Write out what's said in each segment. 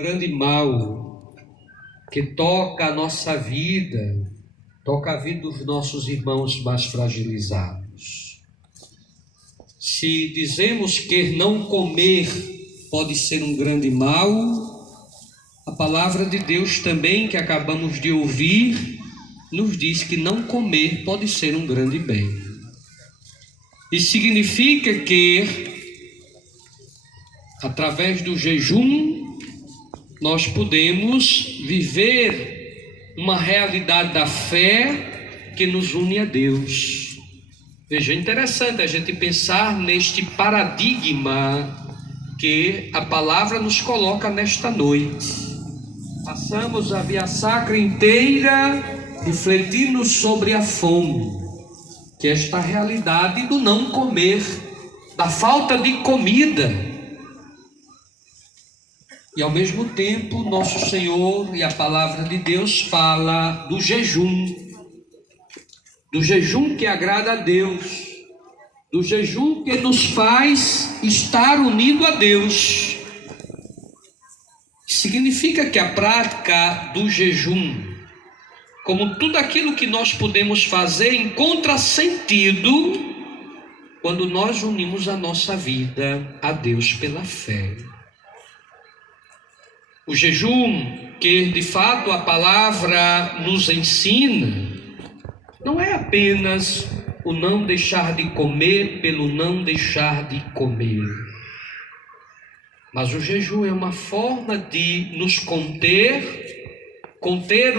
grande mal que toca a nossa vida, toca a vida dos nossos irmãos mais fragilizados. Se dizemos que não comer pode ser um grande mal, a palavra de Deus também, que acabamos de ouvir, nos diz que não comer pode ser um grande bem. Isso significa que, através do jejum, nós podemos viver uma realidade da fé que nos une a Deus. Veja, é interessante a gente pensar neste paradigma que a palavra nos coloca nesta noite. Passamos a Via Sacra inteira refletindo sobre a fome, que é esta realidade do não comer, da falta de comida. E ao mesmo tempo, nosso Senhor e a palavra de Deus fala do jejum que agrada a Deus, do jejum que nos faz estar unido a Deus. Significa que a prática do jejum, como tudo aquilo que nós podemos fazer, encontra sentido quando nós unimos a nossa vida a Deus pela fé. O jejum que de fato a palavra nos ensina não é apenas o não deixar de comer pelo não deixar de comer, mas o jejum é uma forma de nos conter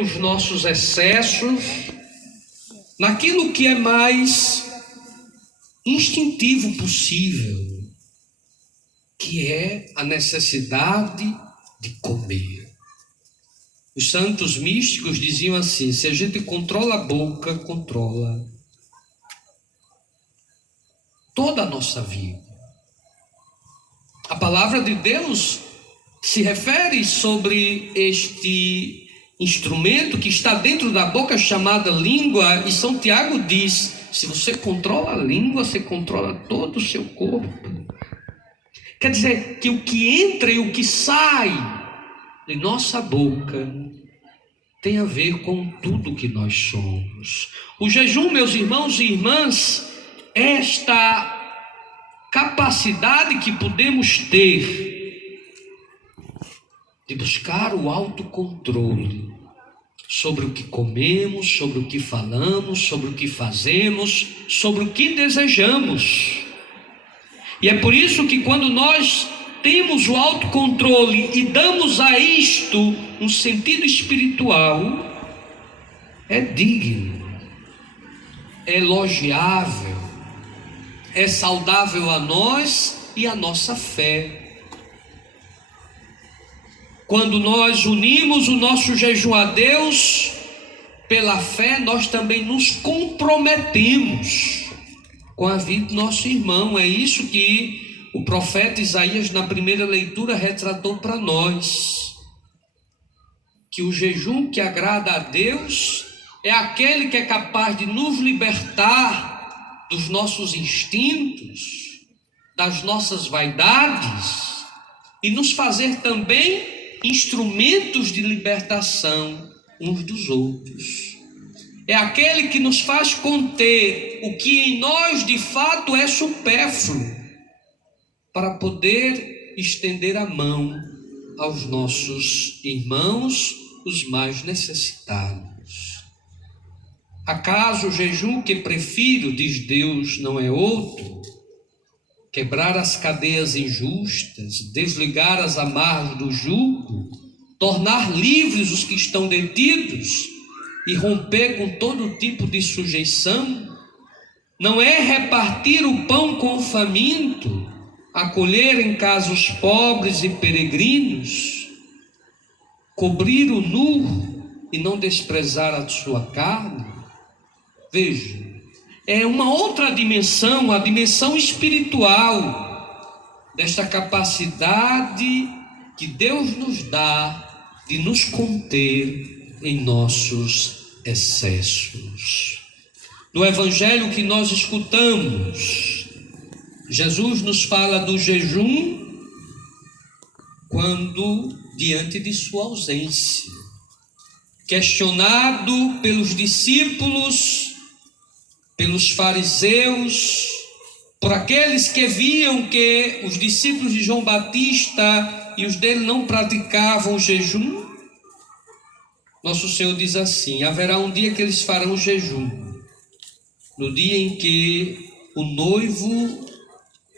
os nossos excessos naquilo que é mais instintivo possível, que é a necessidade de comer. Os santos místicos diziam assim: se a gente controla a boca, controla toda a nossa vida. A palavra de Deus se refere sobre este instrumento que está dentro da boca, chamada língua, e São Tiago diz: se você controla a língua, você controla todo o seu corpo. Quer dizer que o que entra e o que sai de nossa boca tem a ver com tudo que nós somos. O jejum, meus irmãos e irmãs, é esta capacidade que podemos ter de buscar o autocontrole sobre o que comemos, sobre o que falamos, sobre o que fazemos, sobre o que desejamos. E é por isso que quando nós temos o autocontrole e damos a isto um sentido espiritual, é digno, é elogiável, é saudável a nós e a nossa fé. Quando nós unimos o nosso jejum a Deus, pela fé, nós também nos comprometemos com a vida do nosso irmão. É isso que o profeta Isaías, na primeira leitura, retratou para nós, que o jejum que agrada a Deus é aquele que é capaz de nos libertar dos nossos instintos, das nossas vaidades, e nos fazer também instrumentos de libertação uns dos outros. É aquele que nos faz conter o que em nós de fato é supérfluo, para poder estender a mão aos nossos irmãos, os mais necessitados. Acaso o jejum que prefiro, diz Deus, não é outro? Quebrar as cadeias injustas, desligar as amarras do jugo, tornar livres os que estão detidos e romper com todo tipo de sujeição? Não é repartir o pão com o faminto, acolher em casa os pobres e peregrinos, cobrir o nu e não desprezar a sua carne? Veja, é uma outra dimensão, a dimensão espiritual desta capacidade que Deus nos dá de nos conter em nossos excessos. No evangelho que nós escutamos, Jesus nos fala do jejum quando diante de sua ausência. Questionado pelos discípulos, pelos fariseus, por aqueles que viam que os discípulos de João Batista e os dele não praticavam jejum, nosso Senhor diz assim: haverá um dia que eles farão jejum, no dia em que o noivo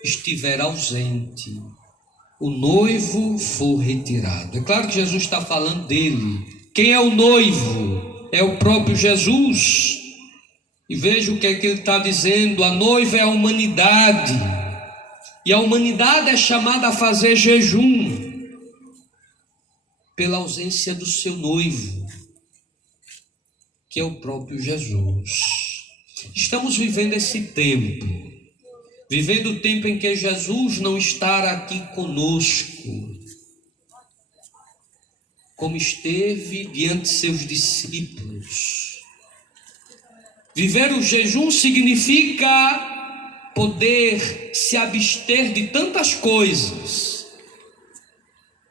estiver ausente, o noivo for retirado. É claro que Jesus está falando dele. Quem é o noivo? É o próprio Jesus. E veja o que é que ele está dizendo: a noiva é a humanidade, e a humanidade é chamada a fazer jejum pela ausência do seu noivo, que é o próprio Jesus. Estamos vivendo esse tempo, vivendo o tempo em que Jesus não está aqui conosco, como esteve diante de seus discípulos. Viver o jejum significa poder se abster de tantas coisas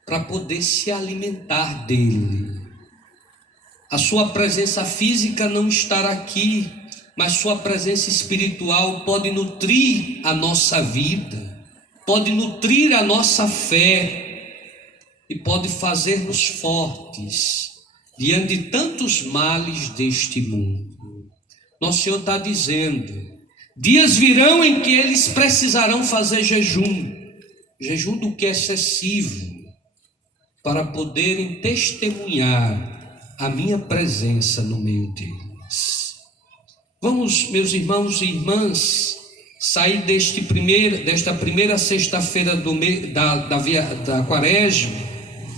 para poder se alimentar dele. A sua presença física não estar aqui, mas sua presença espiritual pode nutrir a nossa vida, pode nutrir a nossa fé e pode fazer-nos fortes diante de tantos males deste mundo. Nosso Senhor está dizendo: dias virão em que eles precisarão fazer jejum, jejum do que é excessivo, para poderem testemunhar a minha presença no meio deles. Vamos, meus irmãos e irmãs, sair desta primeira sexta-feira da quaresma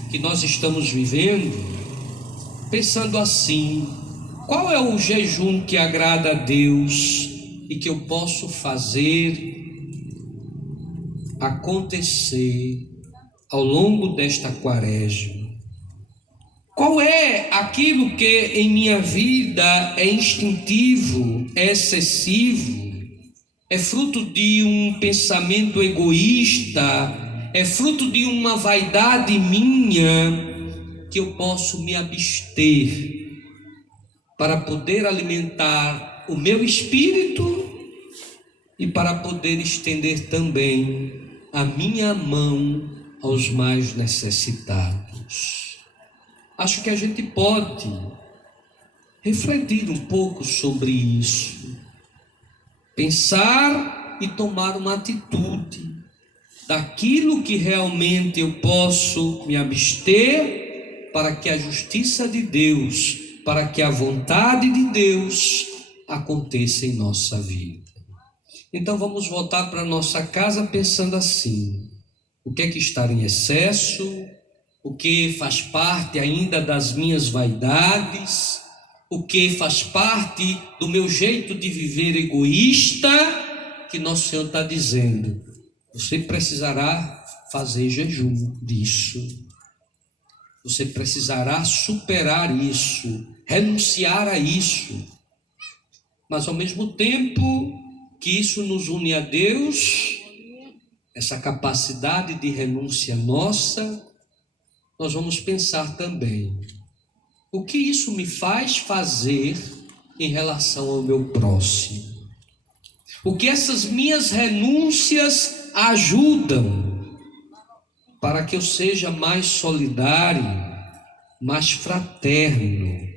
que nós estamos vivendo, pensando assim: qual é o jejum que agrada a Deus e que eu posso fazer acontecer ao longo desta quaresma? Qual é aquilo que em minha vida é instintivo, é excessivo, é fruto de um pensamento egoísta, é fruto de uma vaidade minha, que eu posso me abster para poder alimentar o meu espírito e para poder estender também a minha mão aos mais necessitados? Acho que a gente pode refletir um pouco sobre isso, pensar e tomar uma atitude daquilo que realmente eu posso me abster, para que a justiça de Deus, para que a vontade de Deus aconteça em nossa vida. Então vamos voltar para nossa casa pensando assim: o que é que está em excesso? O que faz parte ainda das minhas vaidades? O que faz parte do meu jeito de viver egoísta? Que nosso Senhor está dizendo: você precisará fazer jejum disso. Você precisará superar isso, renunciar a isso. Mas ao mesmo tempo que isso nos une a Deus, essa capacidade de renúncia nossa, nós vamos pensar também: o que isso me faz fazer em relação ao meu próximo? O que essas minhas renúncias ajudam para que eu seja mais solidário, mais fraterno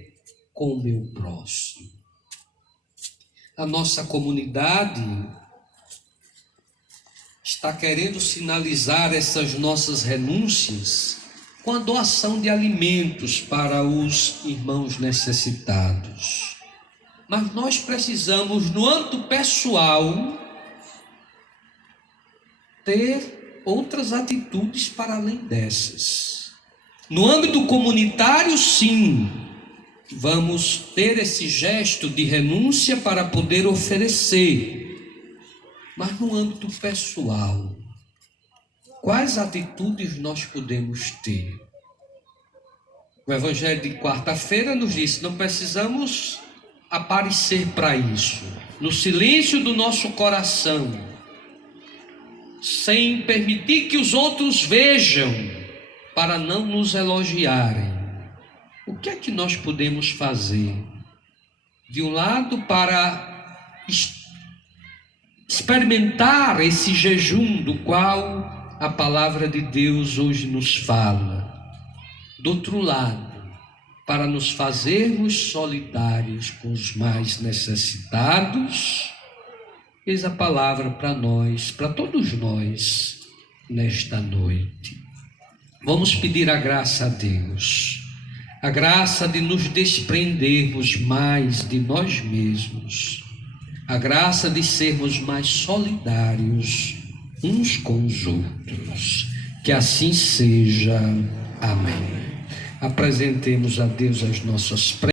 com o meu próximo? A nossa comunidade está querendo sinalizar essas nossas renúncias com a doação de alimentos para os irmãos necessitados. Mas nós precisamos, no âmbito pessoal, ter outras atitudes para além dessas. No âmbito comunitário, sim, vamos ter esse gesto de renúncia para poder oferecer. Mas no âmbito pessoal, quais atitudes nós podemos ter? O Evangelho de quarta-feira nos diz: não precisamos aparecer para isso. No silêncio do nosso coração, sem permitir que os outros vejam, para não nos elogiarem, o que é que nós podemos fazer? De um lado, para experimentar esse jejum do qual a palavra de Deus hoje nos fala. Do outro lado, para nos fazermos solidários com os mais necessitados. Eis a palavra para nós, para todos nós, nesta noite. Vamos pedir a graça a Deus, a graça de nos desprendermos mais de nós mesmos, a graça de sermos mais solidários uns com os outros. Que assim seja. Amém. Apresentemos a Deus as nossas preces.